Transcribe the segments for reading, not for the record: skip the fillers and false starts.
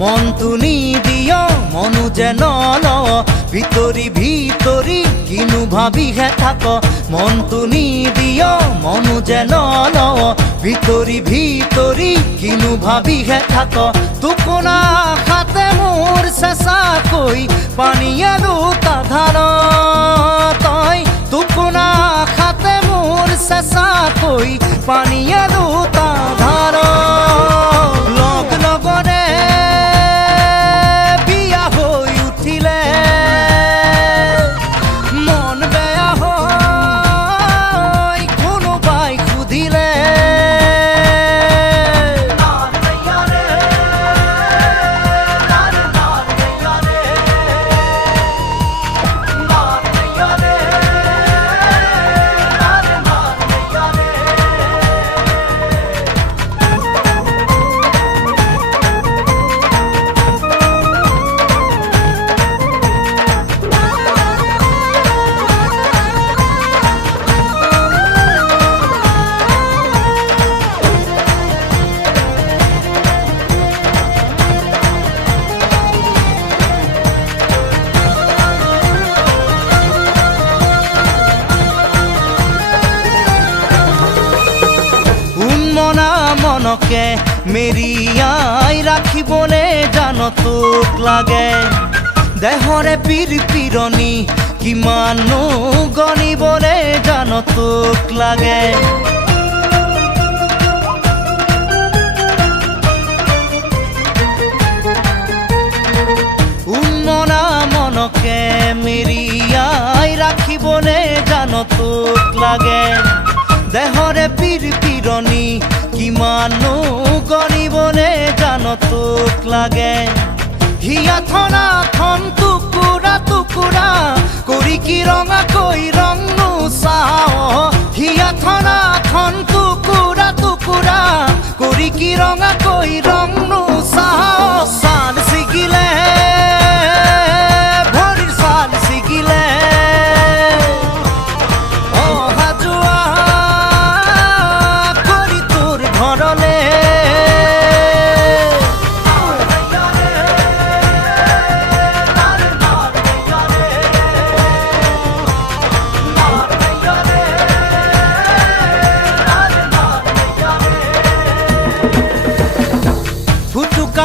মনটো নিদিয় মনো যেন ভিতৰি ভিতৰি কিনো ভাবিহে থাক মনটো নিদিয় মনো যেন ভিতৰি ভিতৰি কিনো ভাবিহে থাক টোপনা খাতে মোৰ চেঁচাকৈ পানীয়ে দুটা ধাৰ তই টোপনা খাতে মোৰ চেঁচাকৈ পানীয়ে দুটা ধাৰ লগ লগৰে মনকে মেৰিয়াই ৰাখিবলে জান তোক লাগে দেহৰে পিৰপিৰণি কিমানো গণিবলে জান তোক লাগে উন্মনা মনকে মেৰিয়াই ৰাখিবলে জান তোক লাগে দেহৰে পিৰপিৰণি কিমানো গণিবলে জান তোক লাগে হিয়া থনা থন টুকুৰা টুকুৰা কৰি কি ৰঙাকৈ ৰং নোচাও হিয়া থনা থন টুকুৰা টুকুৰা কৰি কি ৰঙাকৈ ৰং নোচাও ছাল ছিগিলে ভৰিৰ ছাল ছিগিলে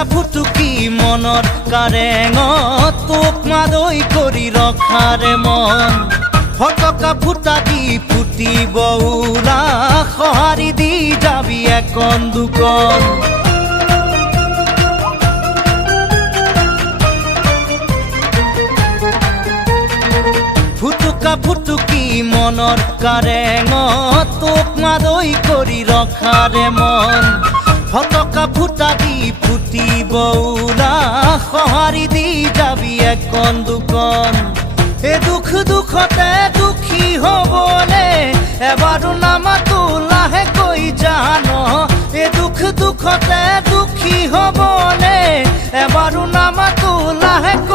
ফুটুকি মনত কাৰেঙত তোক মাদৈ কৰি ৰখাৰে মন ফটকা ফুটা দি ফুটিব উৰা সঁহাৰি দি যাবি একন দুকন ফুটুকি মনত কাৰেঙত তোক মাদৈ কৰি ৰখাৰে মন ফটকা ফুটা দি ফুটিব উৰা সঁহাৰি দি যাবি একন দুকন এ দুখ দুখতে দুখী হ'বলে এবাৰো নামাতো লাহেকৈ জান এ দুখ দুখতে দুখী হ'বলে এবাৰো নামাতো লাহেকৈ